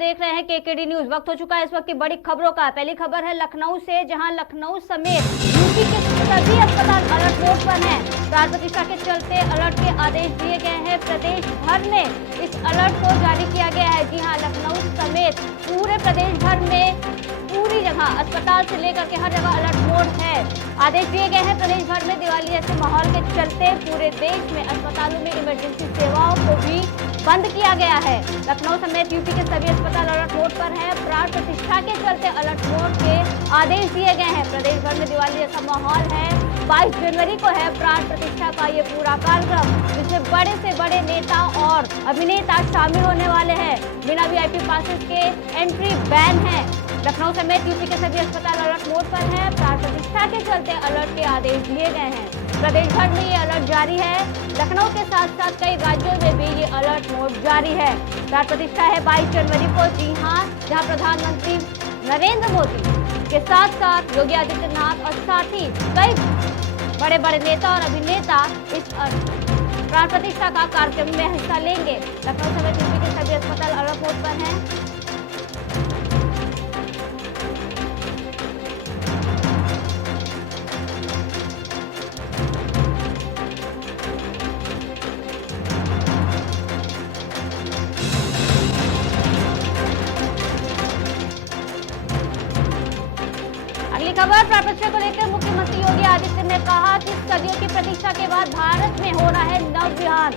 देख रहे हैं केकेडी न्यूज। वक्त हो चुका है इस वक्त की बड़ी खबरों का। पहली खबर है लखनऊ से, जहां लखनऊ समेत यूपी के सभी अस्पताल अलर्ट मोड पर हैं। प्राण प्रतिष्ठा के चलते अलर्ट के आदेश दिए गए हैं। प्रदेश भर में इस अलर्ट को जारी किया गया है। जी हां, लखनऊ समेत पूरे प्रदेश भर में पूरी जगह अस्पताल से लेकर के हर जगह अलर्ट मोड है। आदेश दिए गए हैं प्रदेश भर में। दिवाली जैसे माहौल के चलते पूरे देश में अस्पतालों में इमरजेंसी सेवाओं को भी बंद किया गया है। लखनऊ समेत यूपी के सभी अस्पताल अलर्ट मोड पर हैं। प्राण प्रतिष्ठा के चलते अलर्ट मोड के आदेश दिए गए हैं। प्रदेश भर में दिवाली जैसा माहौल है। 22 जनवरी को है प्राण प्रतिष्ठा का ये पूरा कार्यक्रम, जिसमें बड़े से बड़े नेता और अभिनेता शामिल होने वाले हैं। बिना VIP पासेस के एंट्री बैन है। लखनऊ समेत यूपी के सभी अस्पताल अलर्ट मोड पर हैं। प्राण प्रतिष्ठा के चलते अलर्ट के आदेश दिए गए हैं। प्रदेश भर में ये अलर्ट जारी है। लखनऊ के साथ साथ कई राज्यों में भी ये अलर्ट मोड जारी है। प्राण प्रतिष्ठा है 22 जनवरी को। जी हाँ, जहाँ प्रधानमंत्री नरेंद्र मोदी के साथ साथ योगी आदित्यनाथ और साथ ही कई बड़े बड़े नेता और अभिनेता इस प्राण प्रतिष्ठा का कार्यक्रम में हिस्सा लेंगे। लखनऊ समेत यूपी के सभी अस्पताल अलर्ट मोड पर हैं। अगली खबर, प्राण प्रतिष्ठा को लेकर मुख्यमंत्री योगी आदित्यनाथ ने कहा कि सदियों की प्रतीक्षा के बाद भारत में हो रहा है नवविहान।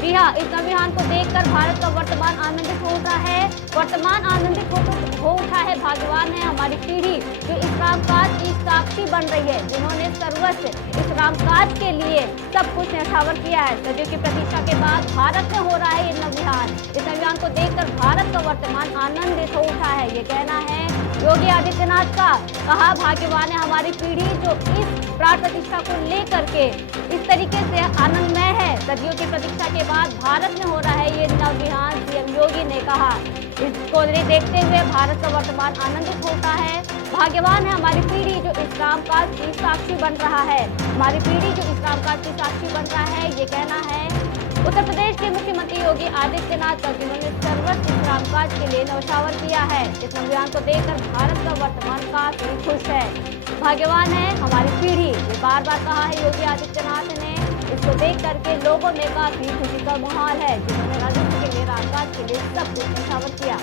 जी हाँ, इस नवविहान को देखकर भारत का वर्तमान आनंदित हो उठा है। वर्तमान आनंदित हो उठा है। भाग्यवान है हमारी पीढ़ी जो इस रामकाज की साक्षी बन रही है, जिन्होंने सर्वस्व इस रामकाज के लिए सब कुछ न्यौछावर किया है। सदियों की प्रतीक्षा के बाद भारत में हो रहा है ये नवविहान। इस नवविहान को देखकर भारत का वर्तमान आनंदित हो उठा है, ये कहना है योगी आदित्यनाथ का। कहा, भाग्यवान है हमारी पीढ़ी जो इस प्राण प्रतिष्ठा को लेकर के इस तरीके से आनंदमय है। सदियों की प्रतीक्षा के बाद भारत में हो रहा है ये नवविहान, सीएम योगी ने कहा। इसको देखते हुए भारत का वर्तमान आनंदित होता है। भाग्यवान है हमारी पीढ़ी जो इस रामकाज की साक्षी बन रहा है। हमारी पीढ़ी जो इस रामकाज की साक्षी बन रहा है, ये कहना है उत्तर प्रदेश के मुख्यमंत्री योगी आदित्यनाथ का, जिन्होंने सर्वस्व इस रामकाज के लिए न्यौछावर किया है। इस नवविहान को देखकर भारत का वर्तमान काफी खुश है। भाग्यवान है हमारी पीढ़ी, ये बार बार कहा है योगी आदित्यनाथ ने। इसको देख करके लोगों में काफी खुशी का माहौल है, जिन्होंने राजस्व के लिए रामकाज के लिए सब कुछ न्यौछावर किया।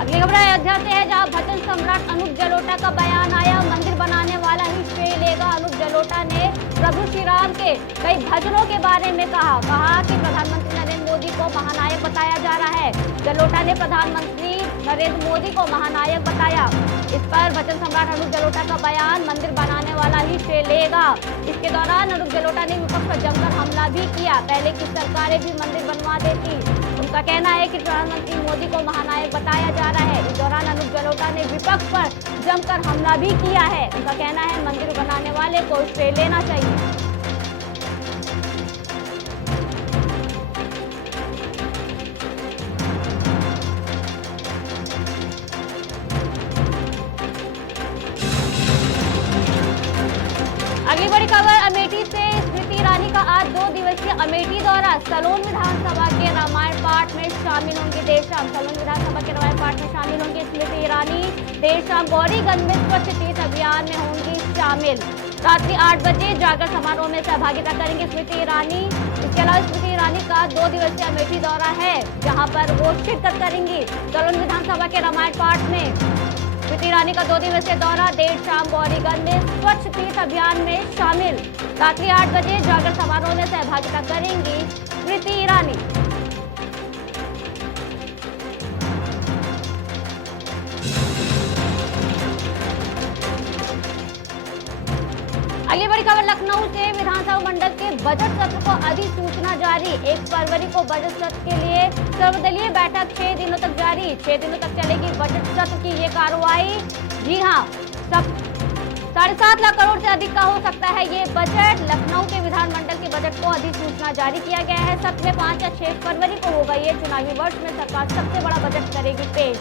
अगली खबर अयोध्या से है, जहां भजन सम्राट अनूप जलोटा का बयान आया। मंदिर बनाने वाला ही श्रेय लेगा। अनूप जलोटा ने प्रभु श्री राम के कई भजनों के बारे में कहा कि प्रधानमंत्री नरेंद्र मोदी को महानायक बताया जा रहा है। जलोटा ने प्रधानमंत्री नरेंद्र मोदी को महानायक बताया। इस पर भजन सम्राट अनूप जलोटा का बयान, मंदिर बनाने वाला ही श्रेय लेगा। इसके दौरान अनूप जलोटा ने विपक्ष पर जमकर हमला भी किया। पहले की सरकारें भी मंदिर बनवा देती। उनका कहना है कि प्रधानमंत्री मोदी को महानायक बताया जा रहा है। इस दौरान अनूप जलोटा ने विपक्ष पर जमकर हमला भी किया है। उनका कहना है मंदिर बनाने वाले को श्रेय लेना चाहिए। अगली बड़ी खबर अमेठी से, स्मृति ईरानी का आज 2 दिवसीय अमेठी दौरा। सलोन विधानसभा के रामायण पाठ में शामिल होंगी देर शाम। सलोन विधानसभा के रामायण पाठ में शामिल होंगी स्मृति ईरानी। देर शाम गौरीगंज में स्वच्छ तीर्थ अभियान में होंगी शामिल। रात्रि 8 बजे जागर समारोह में सहभागिता करेंगी स्मृति ईरानी। इसके अलावा स्मृति ईरानी का 2 दिवसीय अमेठी दौरा है, जहाँ पर वो शिरकत करेंगी सलोन विधानसभा के रामायण पाठ में। स्मृति ईरानी का 2 दिवसीय दौरा। देर शाम गौरीगंज में स्वच्छ तीर्थ अभियान में शामिल। रात्रि 8 बजे जागर समारोह में सहभागिता करेंगी स्मृति ईरानी। अगली बड़ी खबर लखनऊ से, विधानसभा मंडल के बजट सत्र को अधिसूचना जारी। 1 फरवरी को बजट सत्र के लिए सर्वदलीय बैठक 6 दिनों तक जारी। 6 दिनों तक चलेगी बजट सत्र की ये कार्रवाई। जी हाँ, 7.5 लाख करोड़ से अधिक का हो सकता है ये बजट। लखनऊ के विधानमंडल के बजट को अधिसूचना जारी किया गया है। सत्र में 5 या 6 फरवरी को होगा ये। चुनावी वर्ष में सरकार सबसे बड़ा बजट करेगी पेश।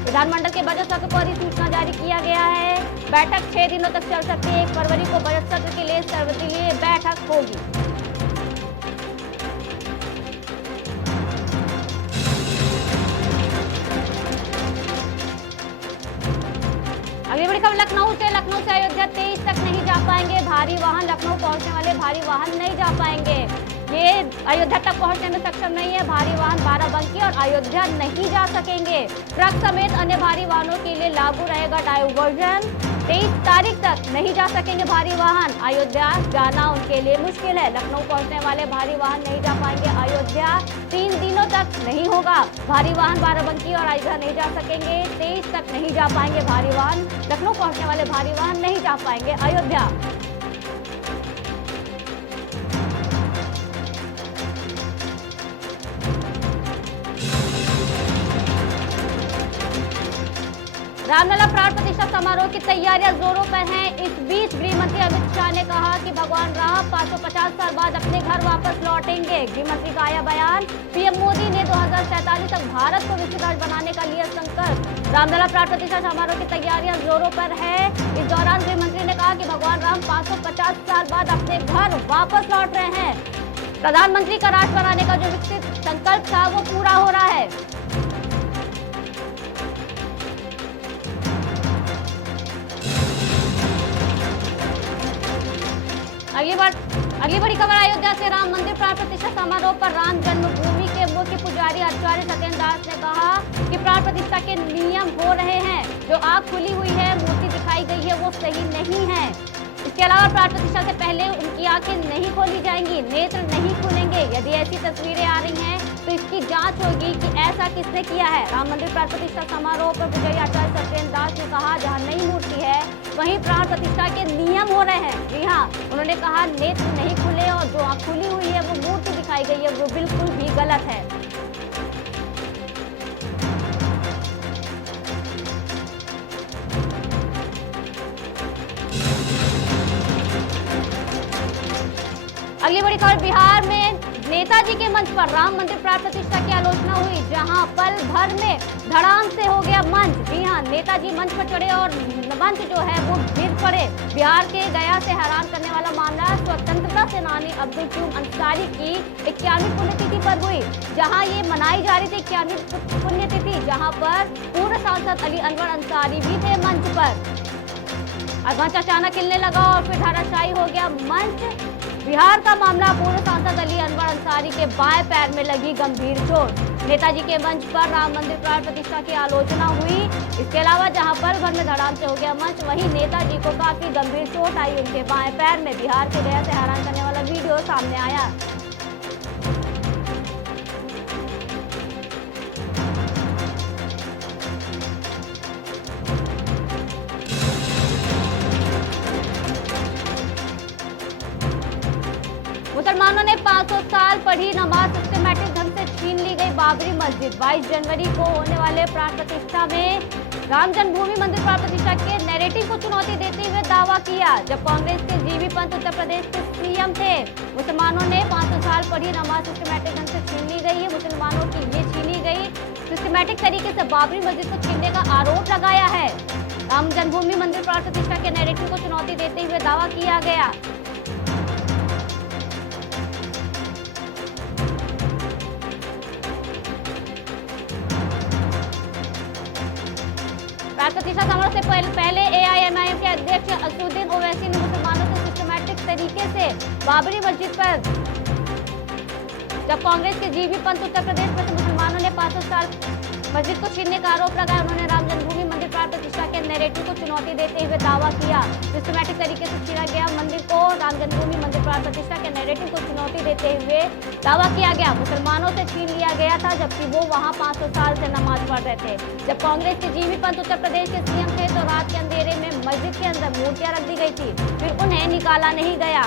विधानमंडल के बजट सत्र को अधिसूचना जारी किया गया है। बैठक 6 दिनों तक चल सकती है। 1 फरवरी को बजट सत्र के लिए सर्वदलीय बैठक होगी। अगली बड़ी खबर लखनऊ से अयोध्या 23 तक नहीं जा पाएंगे भारी वाहन। लखनऊ पहुंचने वाले भारी वाहन नहीं जा पाएंगे। ये अयोध्या तक पहुंचने में सक्षम नहीं है। भारी वाहन बाराबंकी और अयोध्या नहीं जा सकेंगे। ट्रक समेत अन्य भारी वाहनों के लिए लागू रहेगा डाइवर्जन। 23 तारीख तक नहीं जा सकेंगे भारी वाहन। अयोध्या जाना उनके लिए मुश्किल है। लखनऊ पहुंचने वाले भारी वाहन नहीं जा पाएंगे अयोध्या। 3 दिनों तक नहीं होगा। भारी वाहन बाराबंकी और अयोध्या नहीं जा सकेंगे। 23 तक नहीं जा पाएंगे भारी वाहन। लखनऊ पहुंचने वाले भारी वाहन नहीं जा पाएंगे अयोध्या। रामलला प्राण प्रतिष्ठा समारोह की तैयारियां जोरों पर हैं। इस बीच गृह मंत्री अमित शाह ने कहा कि भगवान राम 550 साल बाद अपने घर वापस लौटेंगे। गृह मंत्री का आया बयान। पीएम मोदी ने 2047 तक भारत को विश्व राष्ट्र बनाने का लिया संकल्प। रामलला प्राण प्रतिष्ठा समारोह की तैयारियां जोरों पर है। इस दौरान गृह मंत्री ने कहा कि भगवान राम 550 साल बाद अपने घर वापस लौट रहे हैं। प्रधानमंत्री का राष्ट्र बनाने का जो विकसित संकल्प था वो पूरा हो रहा है। अगली बड़ी खबर अयोध्या से। राम मंदिर प्राण प्रतिष्ठा समारोह पर राम जन्मभूमि के मुख्य पुजारी आचार्य सत्येंद्र दास ने कहा कि प्राण प्रतिष्ठा के नियम हो रहे हैं। जो आंख खुली हुई है, मूर्ति दिखाई गई है, वो सही नहीं है। इसके अलावा प्राण प्रतिष्ठा से पहले उनकी आंखें नहीं खोली जाएंगी, नेत्र नहीं खुलेंगे। यदि ऐसी तस्वीरें आ रही हैं तो इसकी जांच होगी कि ऐसा किसने किया है। राम मंदिर प्राण प्रतिष्ठा समारोह पर पुजारी आचार्य सत्येंद्र दास ने कहा, जहां नई मूर्ति है वहीं प्राण प्रतिष्ठा के नियम हो रहे हैं। जी हाँ, उन्होंने कहा नेत्र नहीं खुले और जो आंख खुली हुई है, वो मूर्ति दिखाई गई है, वो बिल्कुल भी गलत है। अगली बड़ी खबर बिहार में नेताजी के मंच पर राम मंदिर प्राण प्रतिष्ठा की आलोचना हुई, जहां पल भर में धड़ाम से हो गया मंच। जी हां, नेताजी मंच पर चढ़े और मंच जो है वो गिर पड़े। बिहार के गया से हैरान करने वाला मामला स्वतंत्रता सेनानी अब्दुल कयूम अंसारी की 51वीं पुण्यतिथि पर हुई, जहां ये मनाई जा रही थी 51वीं पुण्यतिथि, जहां पर पूर्व सांसद अली अनवर अंसारी भी थे मंच पर। मंच अचानक हिलने लगा और फिर धराशायी हो गया मंच। बिहार का मामला, पूर्व सांसद अली अनवर अंसारी के बाएं पैर में लगी गंभीर चोट। नेताजी के मंच पर राम मंदिर प्राण प्रतिष्ठा की आलोचना हुई। इसके अलावा जहां पल भर में धड़ाम से हो गया मंच, वहीं नेताजी को काफी गंभीर चोट आई उनके बाएं पैर में। बिहार के गया से हैरान करने वाला वीडियो सामने आया। मुसलमानों ने 500 साल पढ़ी नमाज सिस्टमैटिक ढंग से छीन ली गई बाबरी मस्जिद। 22 जनवरी को होने वाले प्राण प्रतिष्ठा में राम जन्मभूमि मंदिर प्राण प्रतिष्ठा के नैरेटिव को चुनौती देते हुए दावा किया। जब कांग्रेस के जीबी पंत उत्तर प्रदेश के सीएम थे, मुसलमानों ने 500 साल पढ़ी नमाज सिस्टमैटिक ढंग से छीन ली गई है। मुसलमानों की ये छीनी गई सिस्टमैटिक तरीके से बाबरी मस्जिद को छीनने का आरोप लगाया है। राम जन्मभूमि मंदिर प्राण प्रतिष्ठा के नैरेटिव को चुनौती देते हुए दावा किया गया। प्राण प्रतिष्ठा समारोह से पहले एआईएमआईएम के अध्यक्ष असदुद्दीन ओवैसी ने मुसलमानों से सिस्टमैटिक तरीके से बाबरी मस्जिद पर, जब कांग्रेस के जीबी पंत उत्तर प्रदेश में मुसलमानों ने 500 साल मस्जिद को छीनने का आरोप लगाया। उन्होंने राम जन्मभूमि मंदिर प्राण प्रतिष्ठा के नैरेटिव को चुनौती देते हुए दावा किया। सिस्टमैटिक तरीके से छीना गया मंदिर को, राम जन्मभूमि मंदिर प्राण प्रतिष्ठा के नैरेटिव को चुनौती देते हुए दावा किया गया। मुसलमानों से छीन लिया गया था, जबकि वो वहाँ 500 साल से नमाज पढ़ रहे थे। जब कांग्रेस के जीबी पंत उत्तर प्रदेश के सीएम थे तो रात के अंधेरे में मस्जिद के अंदर मूर्तियां रख दी गई थी, फिर उन्हें निकाला नहीं गया।